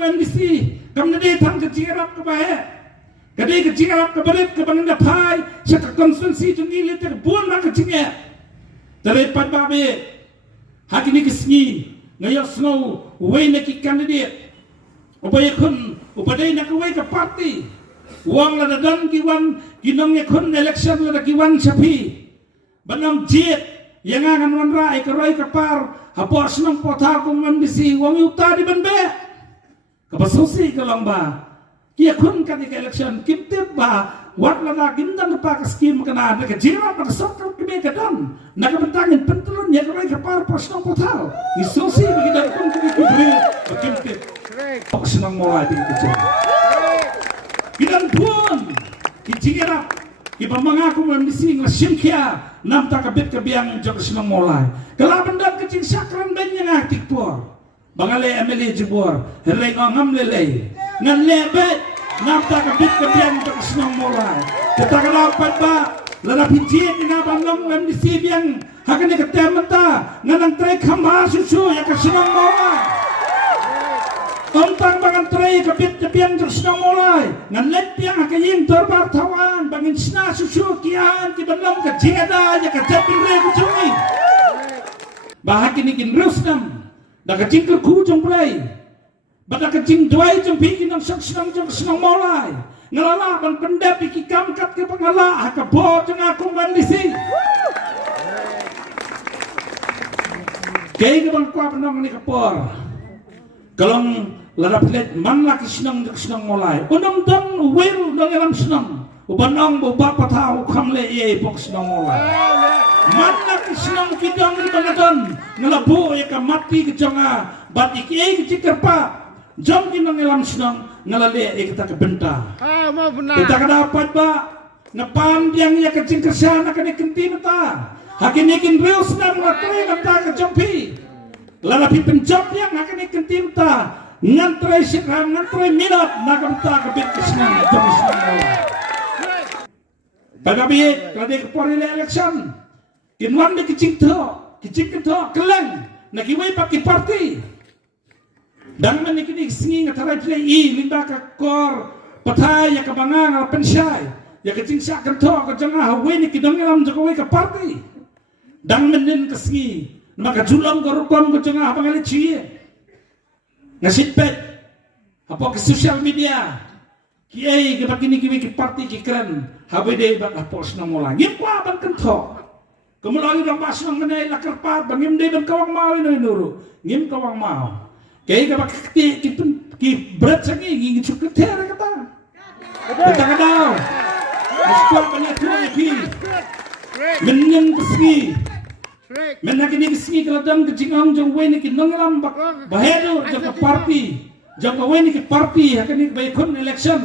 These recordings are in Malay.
MDC kamnade thang ke jirap ke bahe kade ke jirap ke berit ke bangda phai sak konstituensi jungi le ter bun ma ke jinge tare pat babe hakini kisni ngayo snow way na ki candidate ubay kun upaday na kaway ka party wang la dan kiwan kinong ya kun election la kiwan sapi banam jet yang akan wanrai kerai kapar hapos nang pothar kong MDC wang yuta di banbe kapasusi kalamba kia kun kan ke election kimtip ba wat la gindang pa ka scheme kana ka jira pa sokal kime ka dan nakabantangin pentulun ya kerai kapar pos nang pothar isusi bigida kun kime kibre kimtip pos nang mulai di kecil kidan pun kijira ipamangako MDC ng simkya nam takabit kabiang jok sinang mulai kalaban dan kecing sakran ben yang aktik por bangale MLA jebor hereng ngam lele ngan lebe nam takabit kabiang jok sinang mulai ketakala pa lala pinjit ina bangam MDC biang hakane ketementa nganang tray khamba susu ya kasinang mulai tentang bangan tray kabit kabiang jok sinang mulai ngan let biang hakaying torbar tawan bangin sina susu kian ki bangam ka jingada ya ka japin re ku chungi bahaki ni kin rusnam da ka jing ku jong play bada ka jing dwai jong pi kin sok jong sinang mulai ngalala ban pendap ki kamkat ke pangala ha ka bo jong aku MDC kay ka bang kwa panong ni kapor kalong ladap let man laki sinang mulai unang dang will dang elam sinang ubanang boba patau kamle ye pok sinang mulai man laki sinang kidang ni banadan ngelabu ya ka mati ke jonga batik ye ke cikerpa jom kinang elam sinang ngalale ye kita ke benta kita kadapat ba napan yang ya ke cingkersana kene kenti mata hakini kin real senang lakoy nata ke jompi lalapi penjop yang akan ikentim ta ngantrai sekarang ngantrai minat nakam ta kebit kesenang jom senang bagabi kade kepori election kinwan de kicing to keleng nakiway paki party dan menikini singi ngatarai play I linda ka kor patay ya kabangang al pensay ya kicing sa kanto ka janga hawe ni kidang alam jokowi ka party dan menin kesingi maka julang korupam ko janga apa kali cie ngasipet apa ke social media kiai ke bakini ki party ki keren habede bak apos nang mola ngim kwa ban kento kemudian dong pas nang menai lakar pat bangim de ban kawang mau ini nuru ngim kawang mau kiai ke bakti ki berat sangi ngi cukuter kata kita kadau sesuatu banyak lagi menyen kesini menakini kesini kalau dalam kejingang jauh ini kita ngelam baheru jaga party jaga ini ke party akan ini baikun election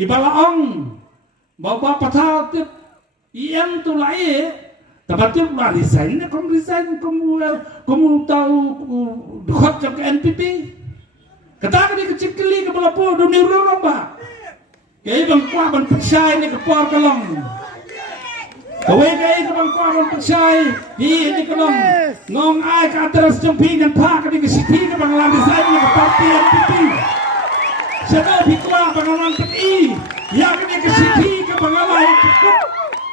ibala ong bawa patah tip yang tu lain tapi lah resign kamu tahu dekat ke NPP kata ini kecil keli ke balapo dunia orang ba kayak bangkuah ban persai ini ke por kalong kawai kaya ka bang kuang persay ini kalong ngong ay ka atras jompi dan pa ka di kesiti ka bang lalisay ni ka party NPP sada bikwa bangalan pati ya ka di kesiti ka bangalay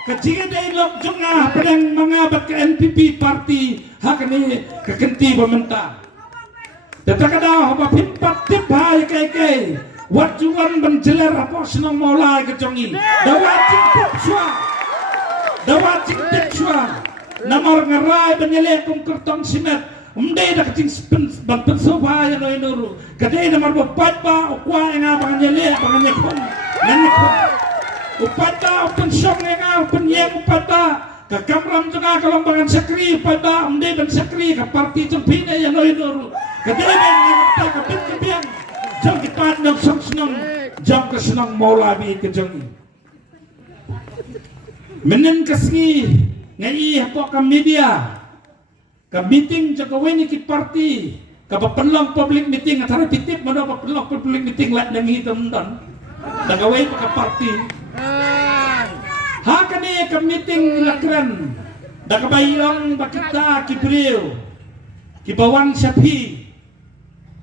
ka jiga day lok jonga pedang mangabat ka NPP party hakani ka kenti pementa tetakada haba pimpat tip hay kay wat juan banjeler apa senang mulai ke jongi dawat tip swa dawat cik cua namar ngarai penyelek kertong simet umde dak cing ban sofa ya no inuru kade namar bopat ba ukwa nga penyelek penganyekon nanyekon upat ba open shop nga open yeng upat ba ka kamram juga kalombangan sakri upat ba umde ban sakri ka parti jempine ya no inuru kade nga ka pit kebiang jam kipat nok senang jam kesenang maulabi ke jongi menen kasih ngai apa ka media ka meeting Jokowi ni ki party ka papelong public meeting atara pitip mana papelong public meeting lat nang hitam dan Jokowi ka party ha kani ka meeting lakran da ka bayong bakita ki beliau ki bawan sapi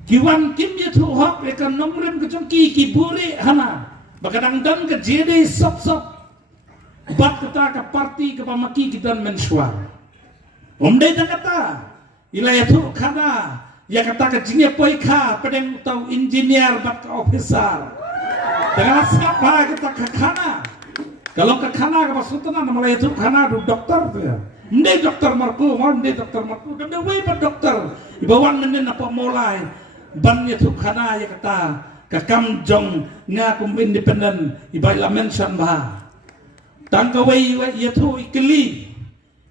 Kiwan kim ya tu hok lekan nomrem ke congki kiburi hana. Bakadang dan ke jede sop. Bat kata ke parti ke pamaki kita mensuar. Omdai tak kata. Ilai tu kana. Ya kata ke jinya poika pedeng tau engineer bat ke officer. Dengan siapa kita ke kana. Kalau ke kana ke pasutan nama itu kana du dokter tu ya. Ndai dokter marku, ndai dokter marku. Dan dewe pat dokter. Ibawan nenen apa mulai. Ban ya tu kana ya kata. Kakam jong ngakum independen. Ibai la mention bah. Tangkawai ya tu ikli.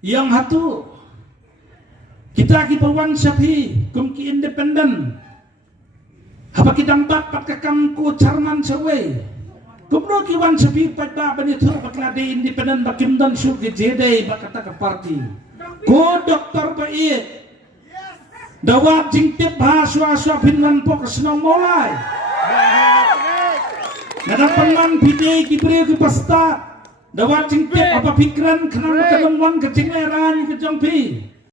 Yang hatu. Kita kipawan sapi, kumki independen. Apa kita empat kakam ku charman sawai. Kumno kiwan sapi pada banitu baklade independen bakim dan syuk di jede bakata ke parti. Ko doktor baik. Dawat jingtip bahaswa pinwan pok senong mulai. Nada penman pide kibri ki pasta. Dawat jingtip apa pikiran kenapa kedongwan kecing meran ke jongpi.